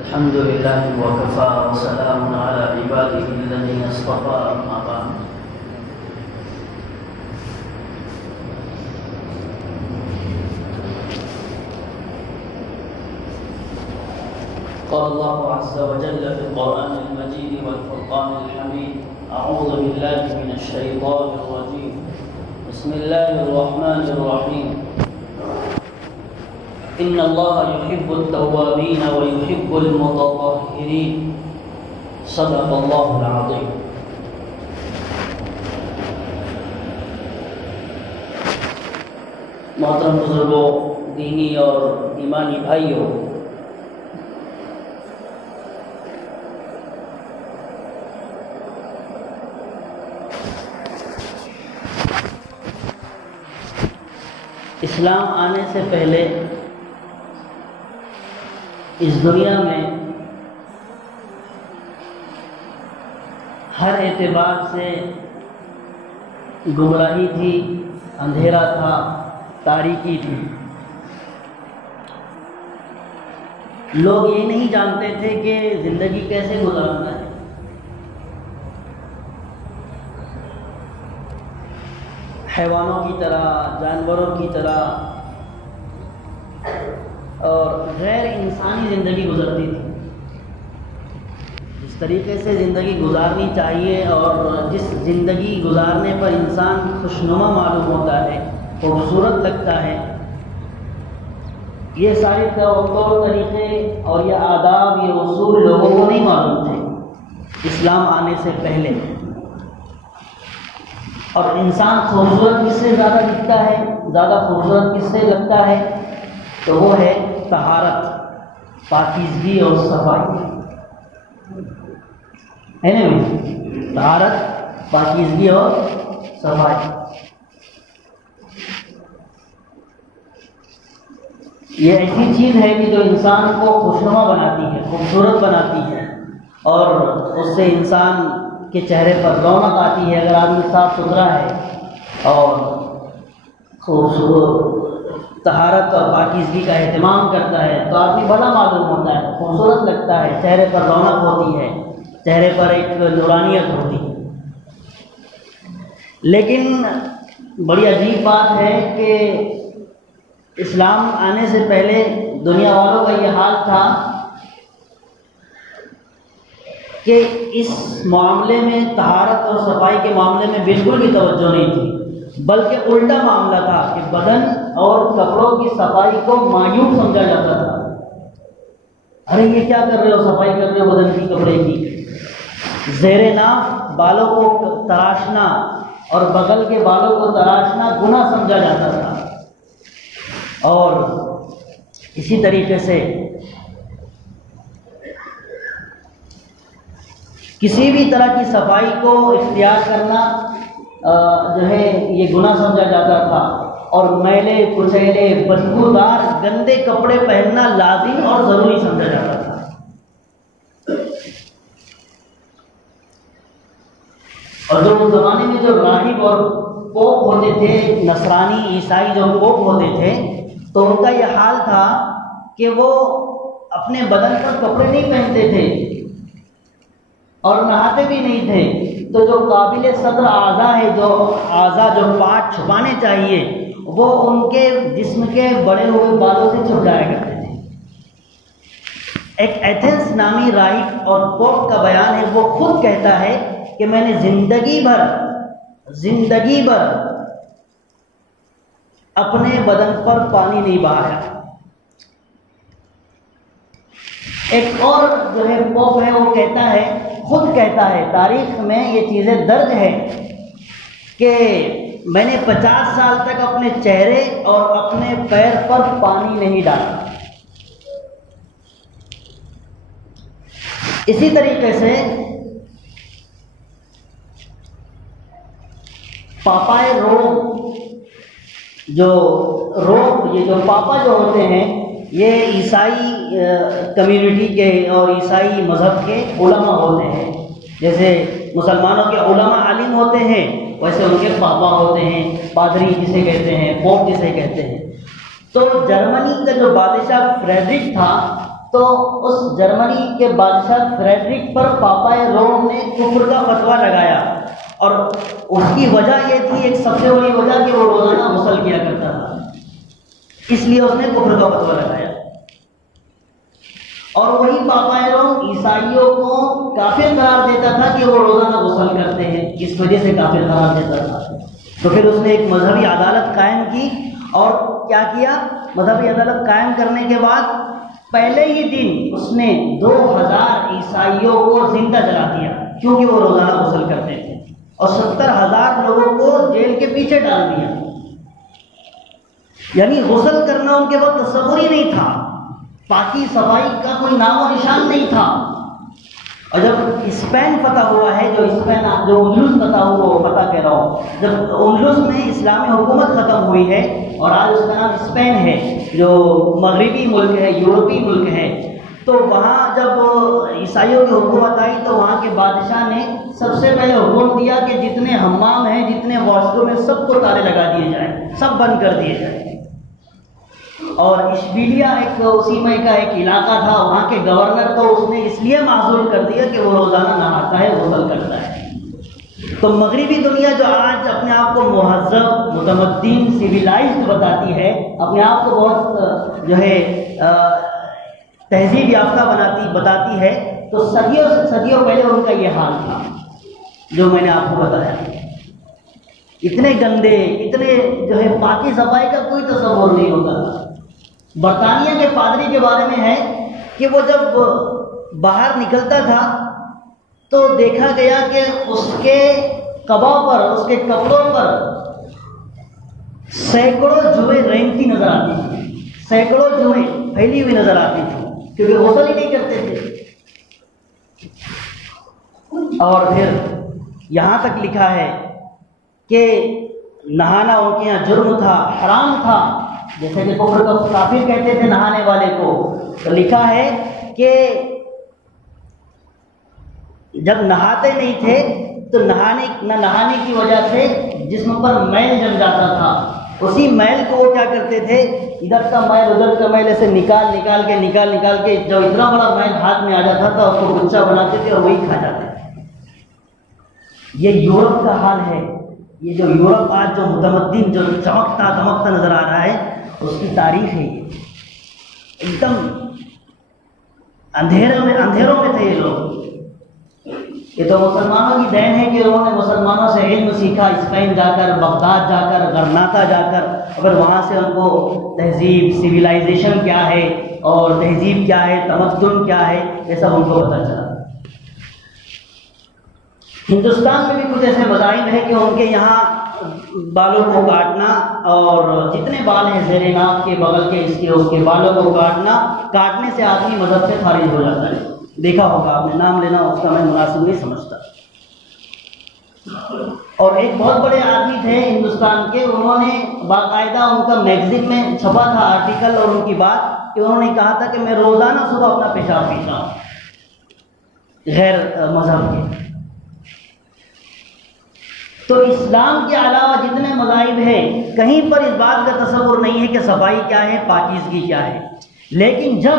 الحمد لله وكفى وسلام على عباده الذين اصطفى أما بعد. قال الله عز وجل في القرآن المجيد والفرقان الحميد: أعوذ بالله من الشيطان الرجيم. بسم الله الرحمن الرحيم. إن الله يحب التوابين ويحب المتطهرين. صدق الله العظيم. محترم بزرگوں، دینی اور ایمانی بھائیوں، اسلام آنے سے پہلے اس دنیا میں ہر اعتبار سے گمراہی تھی، اندھیرا تھا، تاریکی تھی. لوگ یہ نہیں جانتے تھے کہ زندگی کیسے گزارنا ہے. حیوانوں کی طرح، جانوروں کی طرح اور غیر انسانی زندگی گزرتی تھی. جس طریقے سے زندگی گزارنی چاہیے اور جس زندگی گزارنے پر انسان خوشنما معلوم ہوتا ہے، خوبصورت لگتا ہے، یہ سارے طور طریقے اور یہ آداب، یہ اصول لوگوں کو نہیں معلوم تھے اسلام آنے سے پہلے. اور انسان خوبصورت کس سے زیادہ دکھتا ہے، زیادہ خوبصورت کس سے لگتا ہے؟ تو وہ ہے طہارت، پاکیزگی اور صفائی. ہے نا؟ طہارت، پاکیزگی اور صفائی. یہ ایسی چیز ہے کہ جو انسان کو خوشنما بناتی ہے، خوبصورت بناتی ہے، اور اس سے انسان کے چہرے پر رونق آتی ہے. اگر آدمی صاف ستھرا ہے اور خوبصورت طہارت اور پاکیزگی کا اہتمام کرتا ہے تو آدمی بڑا معلوم ہوتا ہے، خوبصورت لگتا ہے، چہرے پر رونق ہوتی ہے، چہرے پر ایک نورانیت ہوتی ہے. لیکن بڑی عجیب بات ہے کہ اسلام آنے سے پہلے دنیا والوں کا یہ حال تھا کہ اس معاملے میں، طہارت اور صفائی کے معاملے میں بالکل بھی توجہ نہیں تھی، بلکہ الٹا معاملہ تھا کہ بدن اور کپڑوں کی صفائی کو معیوب سمجھا جاتا تھا. ارے یہ کیا کر رہے ہو، صفائی کر رہے ہو بدن کی، کپڑے کی. زیر ناف بالوں کو تراشنا اور بغل کے بالوں کو تراشنا گناہ سمجھا جاتا تھا. اور اسی طریقے سے کسی بھی طرح کی صفائی کو اختیار کرنا جو ہے یہ گناہ سمجھا جاتا تھا، اور میلے کچیلے بدبودار گندے کپڑے پہننا لازم اور ضروری سمجھا جاتا تھا. اور جو اس زمانے میں جو راہب اور پوپ ہوتے تھے، نصرانی عیسائی جو پوپ ہوتے تھے، تو ان کا یہ حال تھا کہ وہ اپنے بدن پر کپڑے نہیں پہنتے تھے اور نہاتے بھی نہیں تھے. تو جو قابل صدر اعضاء ہے، جو اعضاء جو پارٹ چھپانے چاہیے، وہ ان کے جسم کے بڑے ہوئے بالوں سے چھپ جایا کرتے تھے. ایک ایتھنس نامی راہب اور پوپ کا بیان ہے، وہ خود کہتا ہے کہ میں نے زندگی بھر اپنے بدن پر پانی نہیں بہایا. ایک اور جو ہے پوپ ہے، وہ کہتا ہے، خود کہتا ہے، تاریخ میں یہ چیزیں درج ہے کہ میں نے 50 سال تک اپنے چہرے اور اپنے پیر پر پانی نہیں ڈالا. اسی طریقے سے پاپائے روم، یہ جو پاپا جو ہوتے ہیں، یہ عیسائی کمیونٹی کے اور عیسائی مذہب کے علماء ہوتے ہیں. جیسے مسلمانوں کے علماء عالم ہوتے ہیں، ویسے ان کے پاپا ہوتے ہیں، پادری جسے کہتے ہیں، پوپ جسے کہتے ہیں. تو جرمنی کا جو بادشاہ فریڈرک تھا، تو اس جرمنی کے بادشاہ فریڈرک پر پاپائے روم نے کفر کا فتویٰ لگایا، اور اس کی وجہ یہ تھی، ایک سب سے بڑی وجہ، کہ وہ روزانہ غسل کیا کرتا تھا، اس لیے اس نے کفر کا فتویٰ لگایا۔ اور وہی پاپائے روم عیسائیوں کو کافر قرار دیتا تھا کہ وہ روزانہ غسل کرتے ہیں، اس وجہ سے کافر قرار دیتا تھا۔ تو پھر اس نے ایک مذہبی عدالت قائم کی، اور کیا کیا؟ مذہبی عدالت قائم کرنے کے بعد پہلے ہی دن اس نے 2000 عیسائیوں کو زندہ جلا دیا، کیونکہ وہ روزانہ غسل کرتے تھے، اور 70,000 لوگوں کو جیل کے پیچھے ڈال دیا۔ یعنی غسل کرنا ان کے وقت تصور ہی نہیں تھا، پاکی صفائی کا کوئی نام و نشان نہیں تھا۔ اور جب اسپین فتح ہوا ہے، جو اندلس فتح کہہ رہا ہوں، جب اندلس میں اسلامی حکومت ختم ہوئی ہے اور آج اس کا نام اسپین ہے، جو مغربی ملک ہے، یورپی ملک ہے، تو وہاں جب عیسائیوں کی حکومت آئی تو وہاں کے بادشاہ نے سب سے پہلے حکم دیا کہ جتنے حمام ہیں، جتنے واش روم ہیں، سب کو تالے لگا دیے جائیں، سب بند کر دیے جائیں۔ اور اشبیلیا ایک اسی میں کا ایک علاقہ تھا، وہاں کے گورنر کو اس نے اس لیے معزول کر دیا کہ وہ روزانہ نہاتا ہے، غسل کرتا ہے۔ تو مغربی دنیا جو آج اپنے آپ کو مہذب، متمدن، سویلائزڈ بتاتی ہے، اپنے آپ کو بہت جو ہے تہذیب یافتہ بتاتی ہے، تو صدیوں پہلے ان کا یہ حال تھا جو میں نے آپ کو بتایا۔ اتنے گندے، اتنے جو ہے پاکی صفائی کا کوئی تصور نہیں ہوتا تھا۔ برطانیہ کے پادری کے بارے میں ہے کہ وہ جب باہر نکلتا تھا تو دیکھا گیا کہ اس کے قبا پر، اس کے کپڑوں پر سینکڑوں جوئیں رینگتی نظر آتی تھی، سینکڑوں جوئیں پھیلی ہوئی نظر آتی تھی، کیونکہ غسل ہی نہیں کرتے تھے۔ اور پھر یہاں تک لکھا ہے کہ نہانا ان کے یہاں جرم تھا، حرام تھا، جیسے کہ کفر کا کافر کہتے تھے نہانے والے کو۔ تو لکھا ہے کہ جب نہاتے نہیں تھے تو نہانے کی وجہ سے جسم پر میل جم جاتا تھا، اسی میل کو وہ کیا کرتے تھے، ادھر کا میل ادھر کا میل ایسے نکال کے جب اتنا بڑا میل ہاتھ میں آ جاتا تھا اس کو گچھا بناتے تھے اور وہی کھا جاتے تھے۔ یہ یورپ کا حال ہے۔ یہ جو یورپ آج جو متمدن، جو چمکتا نظر آ رہا ہے، اس کی تاریخ ہے۔ یہ ایک دم اندھیروں میں تھے یہ لوگ۔ یہ تو مسلمانوں کی دین ہے کہ انہوں نے مسلمانوں سے علم سیکھا، اسپین جا کر، بغداد جا کر، غرناطہ جا کر، اگر وہاں سے ان کو تہذیب، سویلائزیشن کیا ہے اور تہذیب کیا ہے، تمدن کیا ہے، یہ سب ان کو پتہ چلا۔ ہندوستان میں بھی کچھ ایسے مذاہب ہیں کہ ان کے یہاں بالوں کو کاٹنا، اور جتنے بال ہیں زیر ناک کے، بغل کے، اس کے بالوں کو کاٹنے سے آدمی مذہب سے خارج ہو جاتا ہے۔ دیکھا ہوگا آپ نے، نام لینا اس کا میں مناسب نہیں سمجھتا۔ اور ایک بہت بڑے آدمی تھے ہندوستان کے، انہوں نے باقاعدہ ان کا میگزین میں چھپا تھا آرٹیکل، اور ان کی بات کہ انہوں نے کہا تھا کہ میں روزانہ صبح اپنا پیشاب پیتا ہوں، غیر مذہب کے۔ تو اسلام کے علاوہ جتنے مذاہب ہیں، کہیں پر اس بات کا تصور نہیں ہے کہ صفائی کیا ہے، پاکیزگی کیا ہے۔ لیکن جب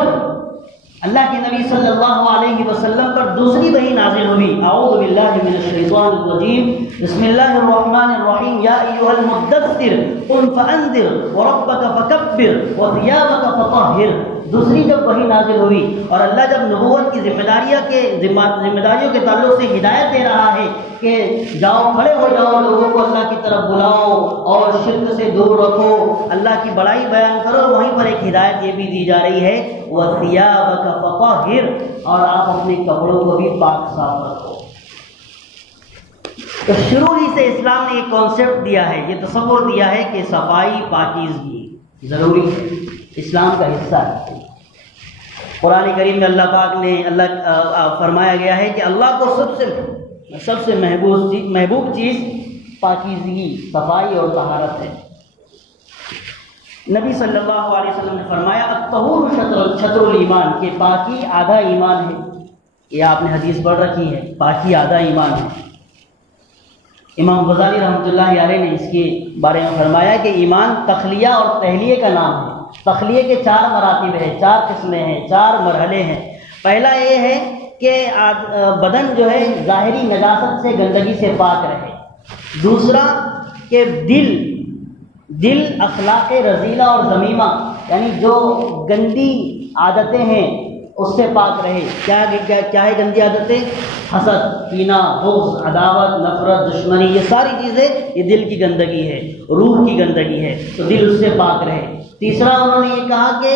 اللہ کے نبی صلی اللہ علیہ وسلم پر دوسری وحی نازل ہوئی، اعوذ باللہ من الشیطان الرجیم، بسم اللہ الرحمن الرحیم، یا ایھا المدثر قم فانذر وربک فکبر وثیابک فطہر، دوسری جب وحی نازل ہوئی، اور اللہ جب نبوت کی ذمہ داریوں کے تعلق سے ہدایت دے رہا ہے کہ جاؤ، کھڑے ہو جاؤ، لوگوں کو اللہ کی طرف بلاؤ اور شرک سے دور رکھو، اللہ کی بڑائی بیان کرو، وہیں پر ایک ہدایت یہ بھی دی جا رہی ہے وَثِيَابَكَ فَطَهِّرْ، اور آپ اپنے کپڑوں کو بھی پاک صاف رکھو۔ تو شروع ہی سے اسلام نے ایک کانسیپٹ دیا ہے، یہ تصور دیا ہے کہ صفائی، پاکیزگی ضروری ہے، اسلام کا حصہ ہے۔ قرآن کریم میں اللہ پاک نے فرمایا گیا ہے کہ اللہ کو سب سے محبوب چیز پاکیزگی، صفائی اور طہارت ہے۔ نبی صلی اللہ علیہ وسلم نے فرمایا الطہور شطر الایمان، کہ پاکی آدھا ایمان ہے۔ یہ آپ نے حدیث پڑھ رکھی ہے، پاکی آدھا ایمان ہے۔ امام غزالی رحمۃ اللہ علیہ نے اس کے بارے میں فرمایا کہ ایمان تخلیہ اور تحلیہ کا نام ہے۔ تخلیے کے 4 مراتب ہیں، 4 قسمیں ہیں، 4 مرحلے ہیں۔ پہلا یہ ہے کہ بدن جو ہے ظاہری نجاست سے، گندگی سے پاک رہے۔ دوسرا کہ دل اخلاق رذیلہ اور ذمیمہ، یعنی جو گندی عادتیں ہیں اس سے پاک رہے۔ کیا ہے گندی عادتیں؟ حسد، کینہ، بغض، عداوت، نفرت، دشمنی، یہ ساری چیزیں یہ دل کی گندگی ہے، روح کی گندگی ہے، تو دل اس سے پاک رہے۔ تیسرا انہوں نے یہ کہا کہ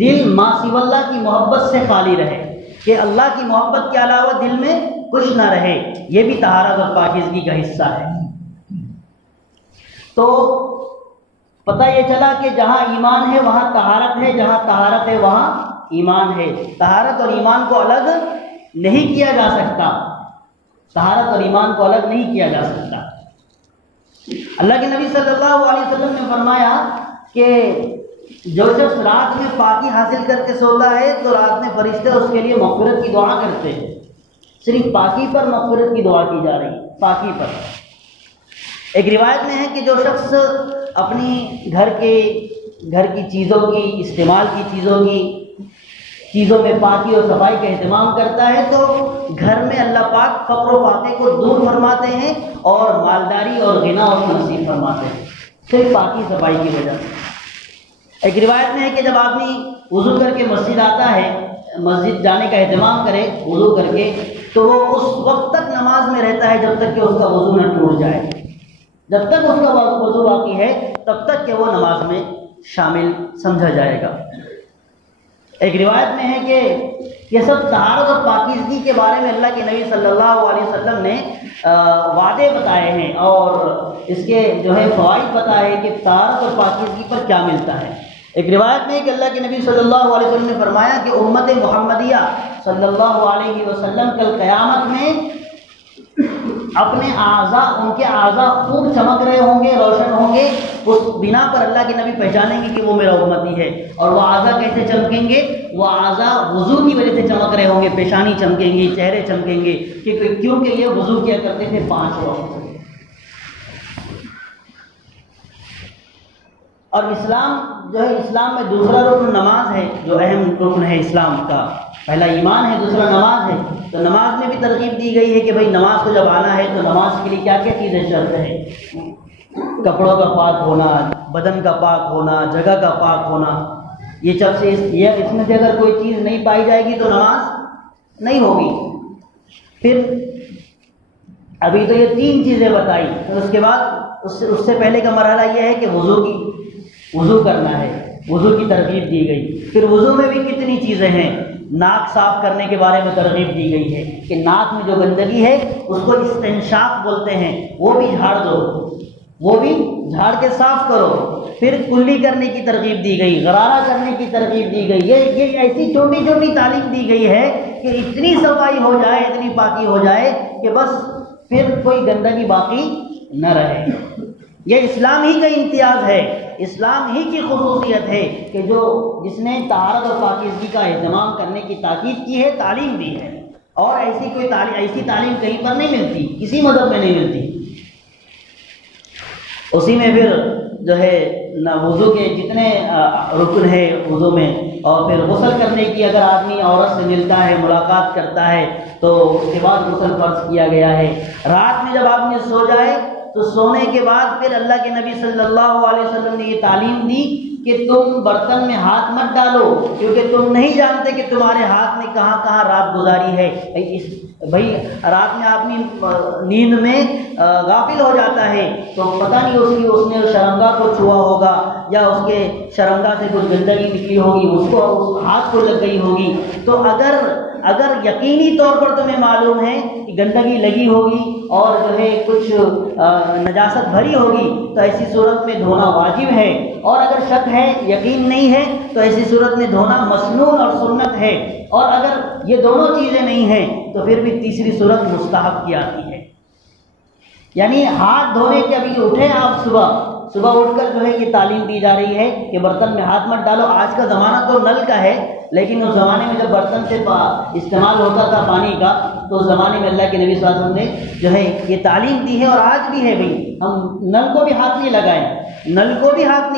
دل ما سوی اللہ کی محبت سے خالی رہے، کہ اللہ کی محبت کے علاوہ دل میں کچھ نہ رہے، یہ بھی طہارت اور پاکیزگی کا حصہ ہے۔ تو پتہ یہ چلا کہ جہاں ایمان ہے وہاں طہارت ہے، جہاں طہارت ہے وہاں ایمان ہے۔ طہارت اور ایمان کو الگ نہیں کیا جا سکتا، طہارت اور ایمان کو الگ نہیں کیا جا سکتا۔ اللہ کے نبی صلی اللہ علیہ وسلم نے فرمایا کہ جو شخص رات میں پاکی حاصل کر کے سوتا ہے تو رات میں فرشتے اس کے لیے مغفرت کی دعا کرتے ہیں۔ صرف پاکی پر مغفرت کی دعا کی جا رہی ہے، پاکی پر۔ ایک روایت میں ہے کہ جو شخص اپنی گھر کی چیزوں کی، استعمال کی چیزوں میں پاکی اور صفائی کا اہتمام کرتا ہے تو گھر میں اللہ پاک فقر و فاقے کو دور فرماتے ہیں اور مالداری اور غنا اور نصیب فرماتے ہیں، صرف پاکی صفائی کی وجہ سے۔ ایک روایت میں ہے کہ جب آدمی وضو کر کے مسجد آتا ہے، مسجد جانے کا اہتمام کرے وضو کر کے، تو وہ اس وقت تک نماز میں رہتا ہے جب تک کہ اس کا وضو نہ ٹوٹ جائے۔ جب تک اس کا وضو باقی ہے تب تک کہ وہ نماز میں شامل سمجھا جائے گا۔ ایک روایت میں ہے کہ یہ سب طہارت اور پاکیزگی کے بارے میں اللہ کے نبی صلی اللہ علیہ وسلم نے وعدے بتائے ہیں اور اس کے جو ہے فوائد بتائے کہ طہارت اور پاکیزگی پر کیا ملتا ہے۔ ایک روایت میں ہے کہ اللہ کے نبی صلی اللہ علیہ وسلم نے فرمایا کہ امت محمدیہ صلی اللہ علیہ وسلم کل قیامت میں اپنے اعضاء، ان کے اعضاء خوب چمک رہے ہوں گے، روشن ہوں گے، اس بنا پر اللہ کے نبی پہچانیں گے کہ وہ میرا امتی ہے۔ اور وہ اعضاء کیسے چمکیں گے؟ وہ اعضاء وضو کی وجہ سے چمک رہے ہوں گے، پیشانی چمکیں گی، چہرے چمکیں گے، کیونکہ یہ وضو کیا کرتے تھے 5 وقت۔ اور اسلام جو ہے، اسلام میں دوسرا رکن نماز ہے، جو اہم رکن ہے اسلام کا۔ پہلا ایمان ہے، دوسرا نماز ہے۔ تو نماز میں بھی ترغیب دی گئی ہے کہ بھائی نماز کو جب آنا ہے تو نماز کے لیے کیا کیا چیزیں شرط ہے؟ کپڑوں کا پاک ہونا، بدن کا پاک ہونا، جگہ کا پاک ہونا، یہ سب سے اس میں سے اگر کوئی چیز نہیں پائی جائے گی تو نماز نہیں ہوگی۔ پھر ابھی تو یہ 3 چیزیں بتائی، اس کے بعد اس سے پہلے کا مرحلہ یہ ہے کہ وضو کرنا ہے، وضو کی ترغیب دی گئی۔ پھر وضو میں بھی کتنی چیزیں ہیں، ناک صاف کرنے کے بارے میں ترغیب دی گئی ہے کہ ناک میں جو گندگی ہے اس کو استنشاق بولتے ہیں، وہ بھی جھاڑ دو، وہ بھی جھاڑ کے صاف کرو۔ پھر کلی کرنے کی ترغیب دی گئی، غرارہ کرنے کی ترغیب دی گئی۔ یہ ایسی چھوٹی چھوٹی تعلیم دی گئی ہے کہ اتنی صفائی ہو جائے، اتنی پاکی ہو جائے کہ بس پھر کوئی گندگی باقی نہ رہے۔ یہ اسلام ہی کا امتیاز ہے، اسلام ہی کی خصوصیت ہے کہ جس نے طہارت اور پاکیزگی کا اہتمام کرنے کی تاکید کی ہے، تعلیم دی ہے۔ اور ایسی تعلیم کہیں پر نہیں ملتی، کسی مذہب میں نہیں ملتی۔ اسی میں پھر جو ہے وضو کے جتنے رکن ہے وضو میں، اور پھر غسل کرنے کی، اگر آدمی عورت سے ملتا ہے، ملاقات کرتا ہے تو اس کے بعد غسل فرض کیا گیا ہے۔ رات میں جب آدمی سو جائے تو سونے کے بعد پھر اللہ کے نبی صلی اللہ علیہ وسلم نے یہ تعلیم دی کہ تم برتن میں ہاتھ مت ڈالو، کیونکہ تم نہیں جانتے کہ تمہارے ہاتھ نے کہاں کہاں رات گزاری ہے۔ بھائی رات میں آدمی نیند میں غافل ہو جاتا ہے تو پتہ نہیں اس نے شرمگاہ کو چھوا ہوگا یا اس کے شرمگاہ سے کچھ گندگی نکلی ہوگی، اس ہاتھ کو لگ گئی ہوگی۔ تو اگر یقینی طور پر تمہیں معلوم ہے کہ گندگی لگی ہوگی اور جو ہے کچھ نجاست بھری ہوگی تو ایسی صورت میں دھونا واجب ہے، اور اگر شک ہے، یقین نہیں ہے، تو ایسی صورت میں دھونا مسنون اور سنت ہے، اور اگر یہ دونوں چیزیں نہیں ہیں تو پھر بھی تیسری صورت مستحب کی آتی ہے۔ یعنی ہاتھ دھونے کے ابھی اٹھے آپ صبح اٹھ کر جو ہے یہ تعلیم دی جا رہی ہے کہ برتن میں ہاتھ مت ڈالو۔ آج کا زمانہ تو نل کا ہے، لیکن اس زمانے میں جب برتن سے استعمال ہوتا تھا پانی کا تو اس زمانے میں اللہ کے نبی صلی اللہ علیہ وسلم نے جو ہے یہ تعلیم دی ہے، اور آج بھی ہے۔ بھائی ہم نل کو بھی ہاتھ نہیں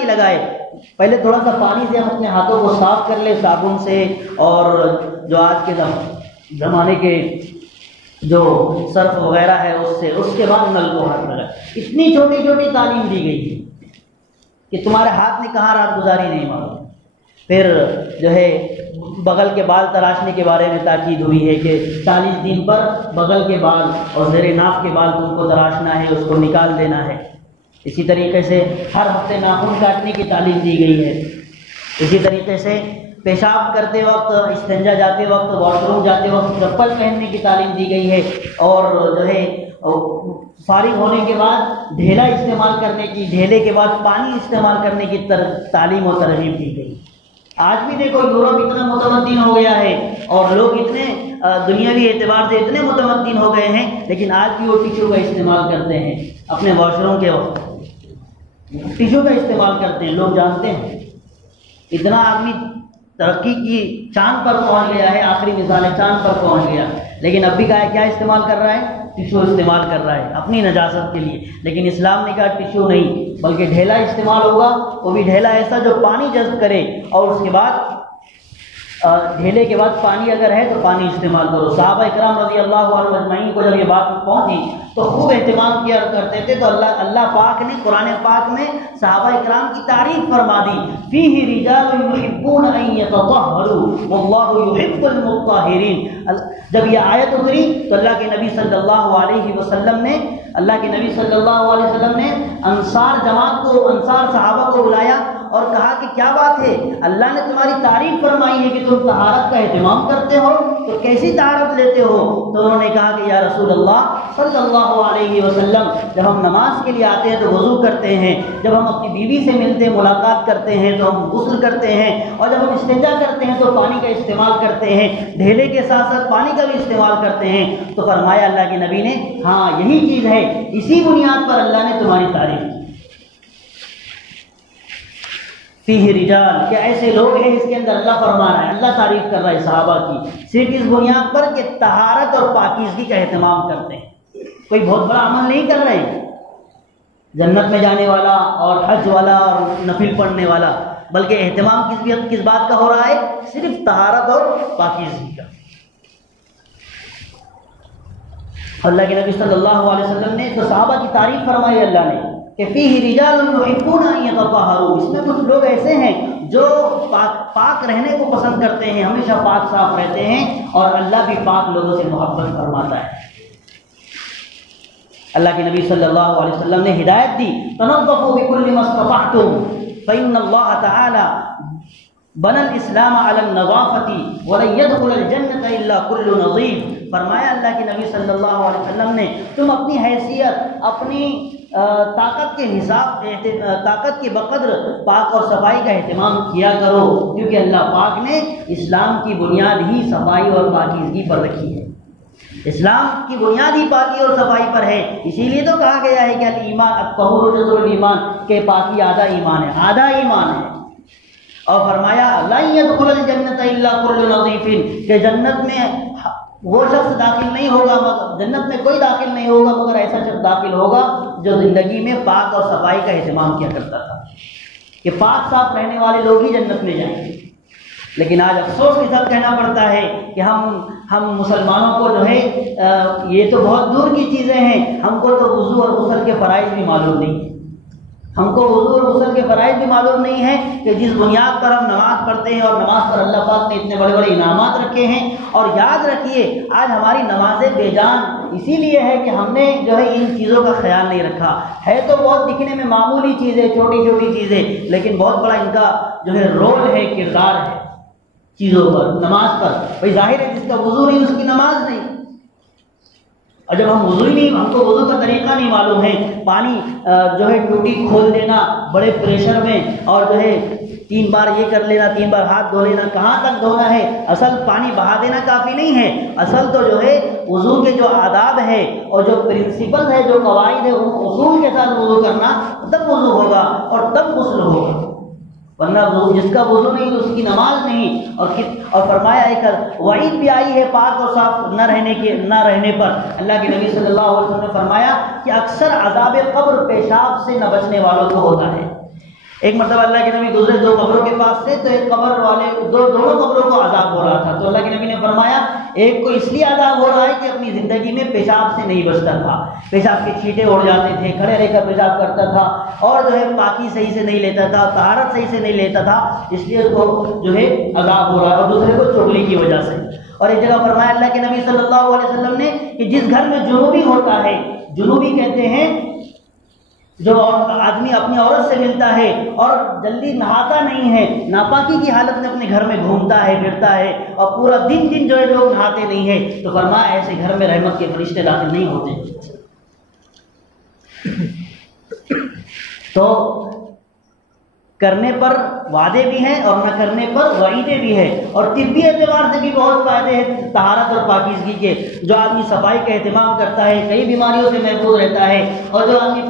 لگائے، پہلے تھوڑا سا پانی سے ہم اپنے ہاتھوں کو صاف کر لیں صابن سے، اور جو آج کے زمانے کے جو سرف وغیرہ ہے اس سے، اس کے بعد نل کو ہاتھ لگائیں۔ اتنی چھوٹی چھوٹی تعلیم دی گئی ہے کہ تمہارے ہاتھ نے کہاں رات گزاری نہیں معلوم۔ پھر جو ہے بغل کے بال تراشنے کے بارے میں تاکید ہوئی ہے کہ 40 دن پر بغل کے بال اور زیر ناف کے بال تم کو تراشنا ہے، اس کو نکال دینا ہے۔ اسی طریقے سے ہر ہفتے ناخن کاٹنے کی تعلیم دی گئی ہے۔ اسی طریقے سے پیشاب کرتے وقت، استنجا جاتے وقت، واش روم جاتے وقت چپل پہننے کی تعلیم دی گئی ہے، اور جو ہے فارغ ہونے کے بعد ڈھیلا استعمال کرنے کی، ڈھیلے کے بعد پانی استعمال کرنے کی تعلیم و ترغیب دی گئی۔ آج بھی دیکھو یورپ اتنا متمدن ہو گیا ہے اور لوگ اتنے دنیاوی اعتبار سے اتنے متمدن ہو گئے ہیں، لیکن آج بھی وہ ٹیشو کا استعمال کرتے ہیں اپنے واش روم کے وقت، ٹیشو کا استعمال کرتے ہیں۔ لوگ جانتے ہیں اتنا آدمی ترقی کی چاند پر پہنچ گیا ہے، آخری مثال ہے چاند پر پہنچ گیا، لیکن اب بھی کیا استعمال کر رہا ہے؟ ٹیشو استعمال کر رہا ہے اپنی نجاست کے لیے۔ لیکن اسلام نے کہا ٹیشو نہیں، بلکہ ڈھیلا استعمال ہوگا، وہ بھی ڈھیلا ایسا جو پانی جذب کرے، اور اس کے بعد ڈھیلے کے بعد پانی اگر ہے تو پانی استعمال کرو۔ صحابہ اکرام رضی اللہ عنہ اجمعین کو جب یہ بات پہنچی تو خوب اہتمام کیا کرتے تھے، تو اللہ پاک نے قرآن پاک میں صحابہ اکرام کی تعریف فرما دی، فیہ رجال یحبون ان یتطہروا واللہ یحب المطہرین۔ جب یہ آیت اتری تو اللہ کے نبی صلی اللہ علیہ وسلم نے انصار جماعت کو، انصار صحابہ کو بلایا اور کہا کہ کیا بات ہے، اللہ نے تمہاری تعریف فرمائی ہے کہ تم طہارت کا اہتمام کرتے ہو، تو کیسی طہارت لیتے ہو؟ تو انہوں نے کہا کہ یا رسول اللہ صلی اللہ علیہ وسلم، جب ہم نماز کے لیے آتے ہیں تو وضو کرتے ہیں، جب ہم اپنی بیوی سے ملتے ہیں، ملاقات کرتے ہیں تو ہم غسل کرتے ہیں، اور جب ہم استنجا کرتے ہیں تو پانی کا استعمال کرتے ہیں، ڈھیلے کے ساتھ ساتھ پانی کا بھی استعمال کرتے ہیں۔ تو فرمایا اللہ کے نبی نے، ہاں یہی چیز ہے، اسی بنیاد پر اللہ نے تمہاری تعریف کی۔ فیہ رجال، کہ ایسے لوگ ہیں، اس کے اندر اللہ فرما رہا ہے، اللہ تعریف کر رہا ہے صحابہ کی، صرف اس بنیاد پر کہ طہارت اور پاکیزگی کا اہتمام کرتے ہیں، کوئی بہت بڑا عمل نہیں کر رہے ہیں جنت میں جانے والا اور حج والا اور نفل پڑھنے والا، بلکہ اہتمام کس بات کا ہو رہا ہے؟ صرف طہارت اور پاکیزگی کا۔ اللہ کے نبی صلی اللہ علیہ وسلم نے تو صحابہ کی تعریف فرمائی اللہ نے کہ فیہ رجال یحبون ان یتطہروا، اس میں کچھ لوگ ایسے ہیں جو پاک رہنے کو پسند کرتے ہیں، ہمیشہ پاک صاف رہتے ہیں، اور اللہ بھی پاک لوگوں سے محبت فرماتا ہے۔ اللہ کے نبی صلی اللہ علیہ وسلم نے ہدایت دی، تنظفوا بکل ما استطعتم فإن اللہ تعالی بنى الاسلام على النظافة ولن يدخل الجنة الا كل نظيف۔ فرمایا اللہ کے نبی صلی اللہ علیہ وسلم نے، تم اپنی حیثیت، اپنی طاقت کے حساب، طاقت کے بقدر پاک اور صفائی کا اہتمام کیا کرو، کیونکہ اللہ پاک نے اسلام کی بنیاد ہی صفائی اور پاکیزگی پر رکھی ہے۔ اسلام کی بنیاد ہی پاکی اور صفائی پر ہے، اسی لیے تو کہا گیا ہے کہ الایمان الطہور جزء الایمان، کہ پاکی آدھا ایمان ہے، آدھا ایمان ہے۔ اور فرمایا لن يدخل الجنت الا كل نظیف، کہ جنت میں وہ شخص داخل نہیں ہوگا، جنت میں کوئی داخل نہیں ہوگا مگر ایسا شخص داخل ہوگا جو زندگی میں پاک اور صفائی کا اہتمام کیا کرتا تھا، کہ پاک صاف رہنے والے لوگ ہی جنت میں جائیں گے۔ لیکن آج افسوس کے ساتھ کہنا پڑتا ہے کہ ہم مسلمانوں کو جو ہے یہ تو بہت دور کی چیزیں ہیں، ہم کو تو وضو اور غسل کے فرائض بھی معلوم نہیں ہیں، ہم کو وضو اور غسل کے فرائض بھی معلوم نہیں ہے کہ جس بنیاد پر ہم نماز پڑھتے ہیں، اور نماز پر اللہ پاک نے اتنے بڑے بڑے انعامات رکھے ہیں۔ اور یاد رکھیے آج ہماری نمازیں بے جان اسی لیے ہے کہ ہم نے جو ہے ان چیزوں کا خیال نہیں رکھا ہے۔ تو بہت دکھنے میں معمولی چیزیں، چھوٹی چھوٹی چیزیں، لیکن بہت بڑا ان کا جو ہے رول ہے، کردار ہے چیزوں پر، نماز پر۔ بھائی ظاہر ہے جس کا وضو نہیں اس کی نماز نہیں، اور جب ہم وضو ہی نہیں، ہم کو وضو کا طریقہ نہیں معلوم ہے، پانی جو ہے ٹوٹی کھول دینا بڑے پریشر میں، اور جو ہے 3 بار یہ کر لینا، 3 بار ہاتھ دھو لینا، کہاں تک دھونا ہے؟ اصل پانی بہا دینا کافی نہیں ہے، اصل تو جو ہے وضو کے جو آداب ہے اور جو پرنسپل ہے، جو قواعد ہے، ان اصول کے ساتھ وضو کرنا، تب وضو ہوگا اور تب غسل ہوگا، ورنہ جس کا وضو نہیں تو اس کی نماز نہیں۔ اور فرمایا ایک وعید بھی آئی ہے پاک اور صاف نہ رہنے پر۔ اللہ کے نبی صلی اللہ علیہ وسلم نے فرمایا کہ اکثر عذاب قبر پیشاب سے نہ بچنے والوں کو ہوتا ہے، ایک مرتبہ اللہ کے نبی دوسرے دو قبروں کے پاس تھے، تو ایک قبر والے دونوں قبروں کو عذاب ہو رہا تھا، تو اللہ کے نبی نے فرمایا ایک کو اس لیے عذاب ہو رہا ہے کہ اپنی زندگی میں پیشاب سے نہیں بچتا تھا، پیشاب کے چھینٹے اڑ جاتے تھے، کھڑے رہ کر پیشاب کرتا تھا، اور جو ہے پاکی صحیح سے نہیں لیتا تھا، طہارت صحیح سے نہیں لیتا تھا، اس لیے اس کو جو ہے عذاب ہو رہا ہے، اور دوسرے کو چغلی کی وجہ سے۔ اور ایک جگہ فرمایا اللہ کے نبی صلی اللہ علیہ وسلم نے کہ جس گھر میں جنوبی ہوتا ہے، جنوبی کہتے ہیں جو آدمی اپنی عورت سے ملتا ہے اور جلدی نہاتا نہیں ہے، ناپاکی کی حالت میں اپنے گھر میں گھومتا ہے پھرتا ہے اور پورا دن جو ہے لوگ نہاتے نہیں ہیں، تو فرمایا ایسے گھر میں رحمت کے فرشتے داخل نہیں ہوتے۔ تو کرنے پر وعدے بھی ہیں اور نہ کرنے پر وعیدیں بھی ہیں، اور طبی اعتبار سے بھی بہت فائدے ہیں طہارت اور پاکیزگی کے۔ جو آدمی صفائی کا اہتمام کرتا ہے کئی بیماریوں سے محفوظ رہتا ہے، اور جو آدمی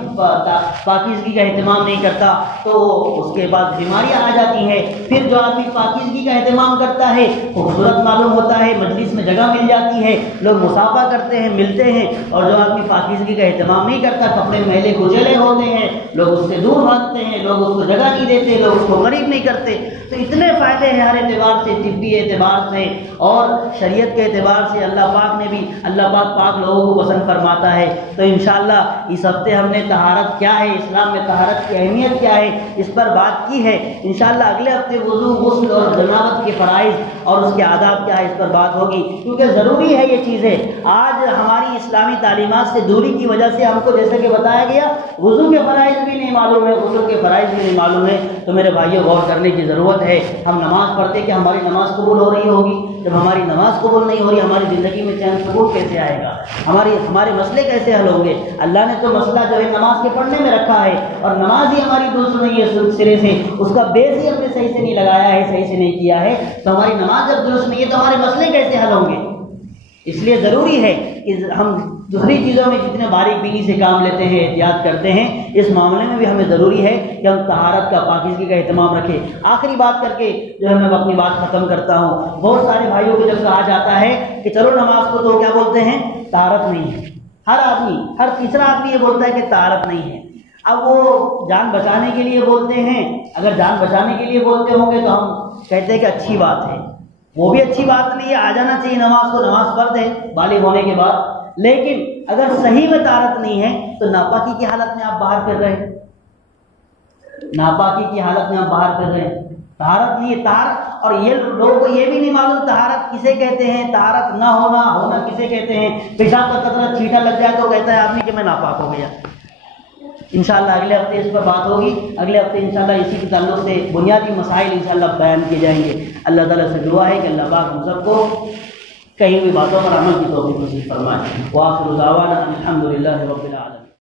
پاکیزگی کا اہتمام نہیں کرتا تو اس کے بعد بیماریاں آ جاتی ہیں۔ پھر جو آدمی پاکیزگی کا اہتمام کرتا ہے خوبصورت معلوم ہوتا ہے، مجلس میں جگہ مل جاتی ہے، لوگ مصافحہ کرتے ہیں، ملتے ہیں، اور جو آدمی پاکیزگی کا اہتمام نہیں کرتا کپڑے میلے کچیلے ہوتے ہیں، لوگ اس سے دور بھاگتے ہیں، لوگ اس کو جگہ نہیں دیتے، لوگ اس کو غریب نہیں کرتے۔ تو اتنے فائدے ہیں ہر اعتبار سے، طبی اعتبار سے اور شریعت کے اعتبار سے۔ اللہ پاک نے بھی پاک لوگوں کو پسند فرماتا ہے۔ تو انشاءاللہ اس ہفتے ہم نے طہارت کیا ہے، اسلام میں طہارت کی اہمیت کیا ہے، اس پر بات کی ہے۔ انشاءاللہ اگلے ہفتے وضو، غسل اور جنابت کے فرائض اور اس کے آداب کیا ہے اس پر بات ہوگی، کیونکہ ضروری ہے یہ چیزیں۔ آج ہماری اسلامی تعلیمات سے دوری کی وجہ سے ہم کو جیسے کہ بتایا گیا وضو کے فرائض بھی نہیں معلوم ہے، غسل کے فرائض بھی نہیں معلوم ہے۔ تو میرے بھائیوں غور کرنے کی ضرورت ہے۔ ہم نماز پڑھتے کہ ہماری نماز قبول ہو رہی ہوگی، جب ہماری نماز قبول نہیں ہو رہی ہماری زندگی میں چین سکون کیسے آئے گا، ہمارے مسئلے کیسے حل ہوں گے؟ اللہ نے تو مسئلہ جو ہے نماز کے پڑھنے میں رکھا ہے، اور نماز ہی ہماری درست نہیں ہے سرے سے، اس کا بیس ہی ہم نے صحیح سے نہیں لگایا ہے، صحیح سے نہیں کیا ہے، تو ہماری نماز جب درست نہیں ہے تو ہمارے مسئلے کیسے حل ہوں گے؟ اس لیے ضروری ہے کہ ہم دوسری چیزوں میں جتنے باریک بینی سے کام لیتے ہیں، احتیاط کرتے ہیں، اس معاملے میں بھی ہمیں ضروری ہے کہ ہم طہارت کا، پاکیزگی کا اہتمام رکھیں۔ آخری بات کر کے جو ہے میں اپنی بات ختم کرتا ہوں۔ بہت سارے بھائیوں کو جب کہا جاتا ہے کہ چلو نماز کو، تو کیا بولتے ہیں؟ طہارت نہیں ہے۔ ہر آدمی، ہر تیسرا آدمی یہ بولتا ہے کہ طہارت نہیں ہے۔ اب وہ جان بچانے کے لیے بولتے ہیں، اگر جان بچانے کے لیے بولتے ہوں گے تو ہم کہتے ہیں کہ اچھی بات ہے، وہ بھی اچھی بات نہیں ہے، آ جانا چاہیے نماز کو، نماز فرض ہے بالغ ہونے کے بعد۔ لیکن اگر صحیح میں طہارت نہیں ہے تو ناپاکی کی حالت میں آپ باہر پھر رہے ہیں، ناپاکی کی حالت میں آپ باہر پھر رہے ہیں، طہارت نہیں ہے۔ طہارت، اور یہ لوگوں کو یہ بھی نہیں معلوم طہارت کسے کہتے ہیں، طہارت نہ ہونا، ہونا کسے کہتے ہیں۔ پیشاب کا قطرہ چھینٹا لگ جائے تو کہتا ہے آدمی کہ میں ناپاک ہو گیا۔ انشاءاللہ اگلے ہفتے اس پر بات ہوگی، اگلے ہفتے انشاءاللہ اسی کے تعلق سے بنیادی مسائل انشاءاللہ بیان کیے جائیں گے۔ اللہ تعالیٰ سے دعا ہے کہ اللہ پاک ہم سب کو کہیں ہوئی باتوں پر عمل کی توفیق نصیب فرمائے۔ وآخر دعوانا الحمدللہ رب العالمین۔